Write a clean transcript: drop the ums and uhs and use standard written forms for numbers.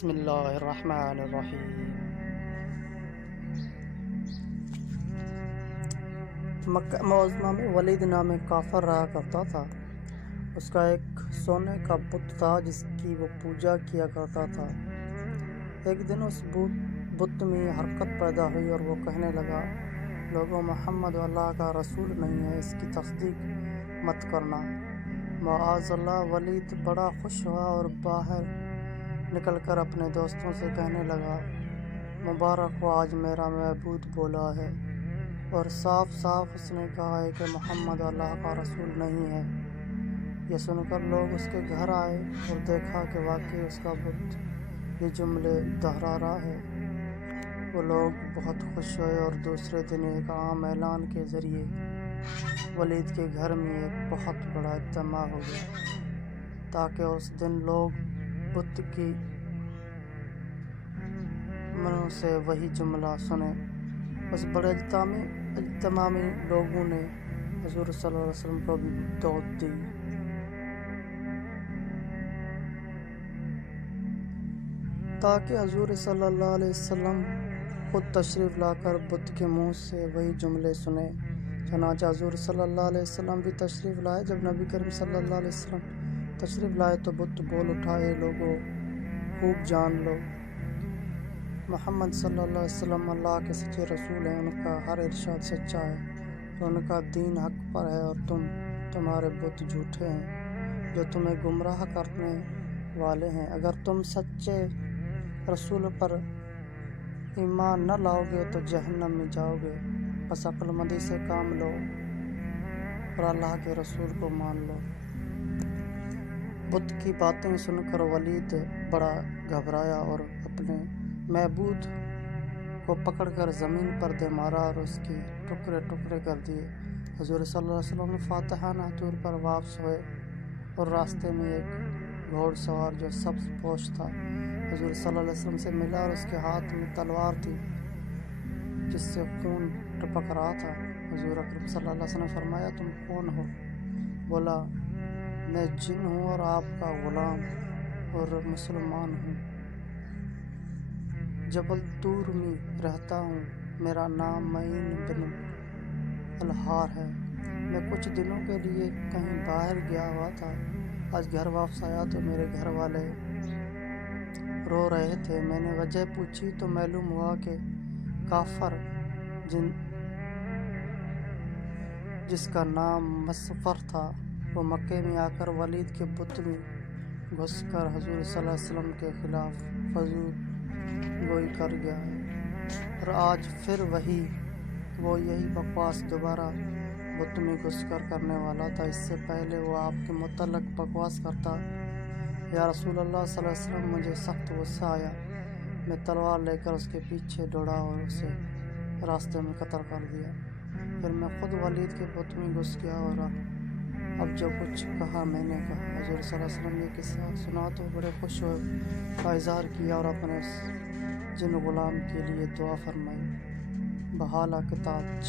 بسم اللہ الرحمن الرحیم۔ مکہ معظمہ میں ولید نام کافر رہا کرتا تھا۔ اس کا ایک سونے کا بت تھا جس کی وہ پوجا کیا کرتا تھا۔ ایک دن اس بت میں حرکت پیدا ہوئی اور وہ کہنے لگا، لوگوں، محمد اللہ کا رسول نہیں ہے، اس کی تصدیق مت کرنا۔ معاذ اللہ۔ ولید بڑا خوش ہوا اور باہر نکل کر اپنے دوستوں سے کہنے لگا، مبارک ہو، آج میرا معبود بولا ہے اور صاف صاف اس نے کہا ہے کہ محمد اللہ کا رسول نہیں ہے۔ یہ سن کر لوگ اس کے گھر آئے اور دیکھا کہ واقعی اس کا بت یہ جملے دہرا رہا ہے۔ وہ لوگ بہت خوش ہوئے اور دوسرے دن ایک عام اعلان کے ذریعے ولید کے گھر میں ایک بہت بڑا اجتماع ہو گیا تاکہ اس دن لوگ بت کی منہ سے وہی جملہ سنیں۔ اس بڑے اجتماع میں لوگوں نے حضور صلی اللہ علیہ وسلم کو بھی دعوت دی تاکہ حضور صلی اللہ علیہ وسلم خود تشریف لا کر بت کے منہ سے وہی جملے سنیں۔ چنانچہ حضور صلی اللہ علیہ وسلم بھی تشریف لائے۔ جب نبی کریم صلی اللہ علیہ وسلم تشریف لائے تو بت بول اٹھا، اے لوگوں، خوب جان لو، محمد صلی اللہ علیہ وسلم اللہ کے سچے رسول ہیں، ان کا ہر ارشاد سچا ہے اور ان کا دین حق پر ہے، اور تمہارے بت جھوٹے ہیں جو تمہیں گمراہ کرنے والے ہیں۔ اگر تم سچے رسول پر ایمان نہ لاؤ گے تو جہنم میں جاؤ گے، بس عقل مندی سے کام لو اور اللہ کے رسول کو مان لو۔ بت کی باتیں سن کر ولید بڑا گھبرایا اور اپنے معبود کو پکڑ کر زمین پر دے مارا اور اس کی ٹکڑے ٹکڑے کر دیے۔ حضور صلی اللہ علیہ وسلم فاتحانہ طور پر واپس ہوئے اور راستے میں ایک گھوڑ سوار جو سبز پوش تھا حضور صلی اللہ علیہ وسلم سے ملا اور اس کے ہاتھ میں تلوار تھی جس سے خون ٹپک رہا تھا۔ حضور اکرم صلی اللہ علیہ وسلم نے فرمایا، تم کون ہو؟ بولا، میں جن ہوں اور آپ کا غلام اور مسلمان ہوں، جبل طور میں رہتا ہوں، میرا نام معین بن الحار ہے۔ میں کچھ دنوں کے لیے کہیں باہر گیا ہوا تھا، آج گھر واپس آیا تو میرے گھر والے رو رہے تھے۔ میں نے وجہ پوچھی تو معلوم ہوا کہ کافر جس کا نام مسفر تھا وہ مکے میں آ کر ولید کے بت میں گھس کر حضور صلی اللہ علیہ وسلم کے خلاف فضول گوئی کر گیا ہے، اور آج پھر وہ یہی بکواس دوبارہ بت میں گھس کر کرنے والا تھا۔ اس سے پہلے وہ آپ کے متعلق بکواس کرتا، یا رسول اللہ صلی اللہ علیہ وسلم، مجھے سخت غصہ آیا، میں تلوار لے کر اس کے پیچھے دوڑا اور اسے راستے میں قتل کر دیا۔ پھر میں خود ولید کے بت میں گھس گیا اور اب جو کچھ کہا میں نے کہا۔ حضور صلی اللہ علیہ وسلم نے یہ قصہ سنا تو بڑے خوش ہوئے کا اظہار کیا اور اپنے اس جن غلام کے لیے دعا فرمائی۔ بحالہ کتاب